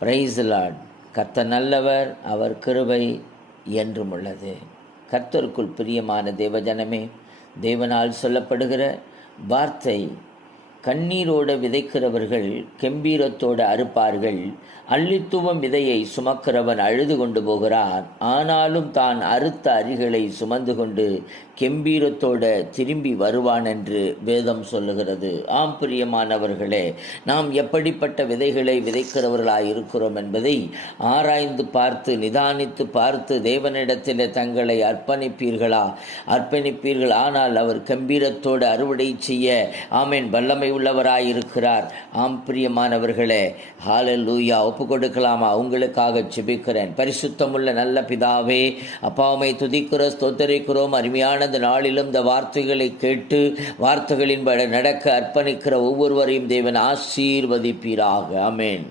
Price Lord. கர்த்தர் நல்லவர், அவர் கிருபை என்றும் உள்ளது. கர்த்தருக்குள் பிரியமான தேவஜனமே, தேவனால் சொல்லப்படுகிற வார்த்தை, கண்ணீரோடு விதைக்கிறவர்கள் கெம்பீரத்தோடு அறுப்பார்கள். அள்ளித்துவம் விதையை சுமக்கிறவன் அழுது கொண்டு போகிறான், ஆனாலும் தான் அறுத்த அரிகளை சுமந்து கொண்டு கெம்பீரத்தோடு திரும்பி வருவான் என்று வேதம் சொல்லுகிறது. ஆம் பிரியமானவர்களே, நாம் எப்படிப்பட்ட விதைகளை விதைக்கிறவர்களாய் இருக்கிறோம் என்பதை ஆராய்ந்து பார்த்து நிதானித்து பார்த்து தேவனிடத்தில் தங்களை அர்ப்பணிப்பீர்கள். ஆனால் அவர் கம்பீரத்தோடு அறுவடை செய்ய ஆமென் வல்லமை உள்ளவராயிருக்கிறார். ஆம் பிரியமானவர்களே, ஹல்லேலூயா. ஒப்பு கொடுக்கலாமா? உங்களுக்காக ஜெபிக்கிறேன். பரிசுத்தமுள்ள நல்ல பிதாவே, அப்பாவை துதிக்கிறோம், ஸ்தோத்தரிக்கிறோம். அருமையான இந்த நாளிலும் இந்த வார்த்தைகளை கேட்டு வார்த்தைகளின்படி நடக்க அர்ப்பணிக்கிற ஒவ்வொருவரையும் தேவன் ஆசீர்வதிப்பீராக. ஆமென்.